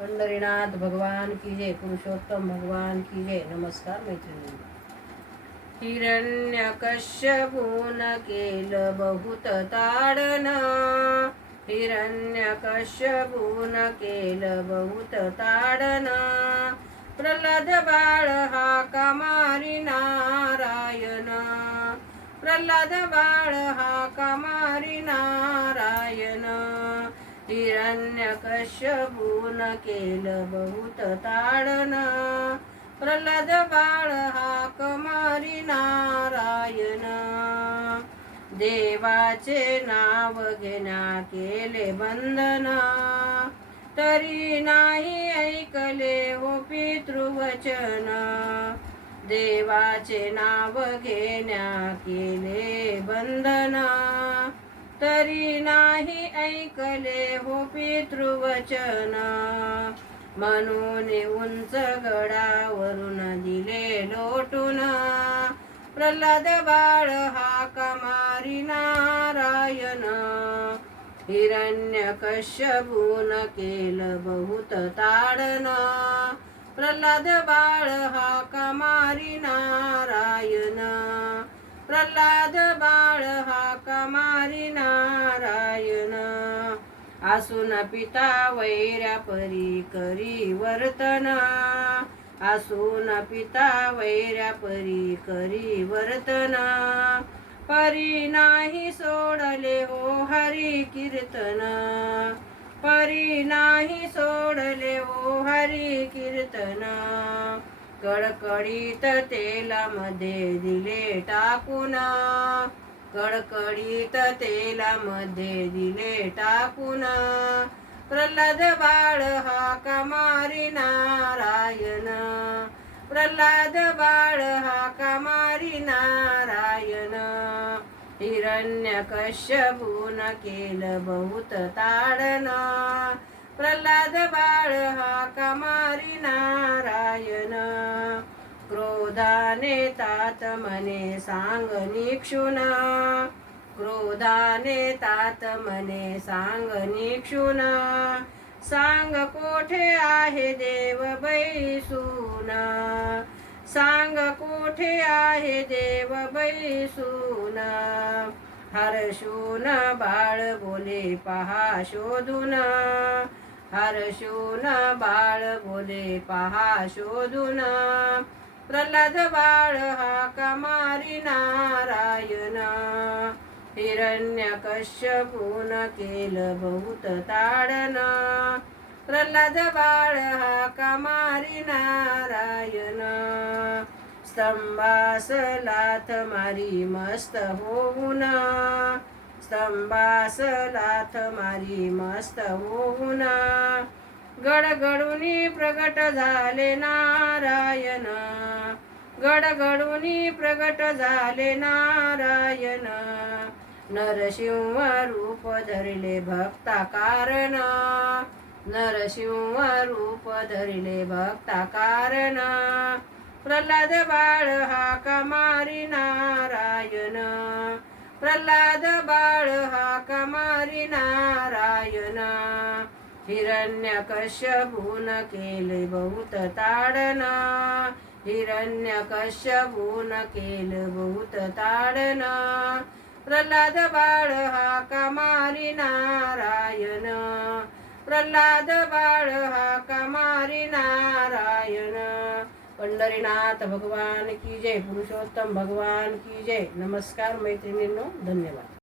पंढरीनाथ भगवान की जय, पुरुषोत्तम भगवान की जय। नमस्कार मैत्रिणी। हिरण्यकश्यपून केलं बहुत ताडन, हिरण्यकश्यपून केलं बहुत ताडन, प्रल्हाद बाळ हाका मारी नारायण, प्रल्हाद बाळ हाका मारी नारायण, हिरण्यकश्यपून केलं बहुत ताडन, प्रल्हाद बाळ हाक मारी नारायण, देवाचे नाव घेण्या केले बंधन, तरी नाही ऐकले हो पितृवचन, देवाचे नाव घेण्या केले बंधन, तरी नाही ऐकले हो पितृवचन, म्हणून उंच गडावरून दिले लोटून, प्रल्हाद बाळ हाका मारी नारायण, हिरण्यकश्यपून केलं बहुत ताडन, प्रल्हाद बाळ हाका मारी नारायण, प्रल्हाद बाळ हाका मारी नारायण, आसून पिता वैऱ्या परी करी वर्तन, आसून पिता वैऱ्या परी करी वर्तन, परी नाही सोडले हो हरी कीर्तन, परी नाही सोडले हो हरी कीर्तन, कडकडीत तेलामध्ये दिले टाकून, कडकडीत तेलामध्ये दिले टाकून, प्रल्हाद बाळ हाका मारी नारायण, प्रल्हाद बाळ हाका मारी नारायण, हिरण्यकश्यपून केलं बहुत ताडन, प्रल्हाद बाळ हाका मारी नारायण, क्रोधाने तात मने सांग निक्षुन, क्रोधाने तात मने सांग निक्षुन, सांग कोठे आहे देव बैसून, सांग कोठे आहे देव बैसून, हर्षून बाळ बोले पहा शोधून, हर्षून बाळ बोले पहा शोधून, प्रल्हाद बाळ हाका मारी नारायण, हिरण्यकश्यपून केलं बहुत ताडन, प्रल्हाद बाळ हाका मारी नारायण, स्तंभास लाथ मारी मस्त होऊन, स्तंभास लाथ मारी मस्त होऊन, गडगडूनी प्रगट झाले नारायण, गडगडूनी प्रगट झाले नारायण, नरसिंह रूप धरिले भक्ता कारण, नरसिंह रूप धरिले भक्ता कारण, प्रल्हाद बाळ हाका मारी नारायण, प्रल्हाद बाळ हाका मारी नारायण, हिरण्यकश्यपून केले बहुत ताडन, हिरण्यकश्यपून केलं बहुत ताडन, प्रल्हाद बाळ हाका मारी नारायण, प्रल्हाद बाळ हाका मारी नारायण, पंढरीनाथ भगवान की जय, पुरुषोत्तम भगवान की जय। नमस्कार मैत्रिणींनो, धन्यवाद।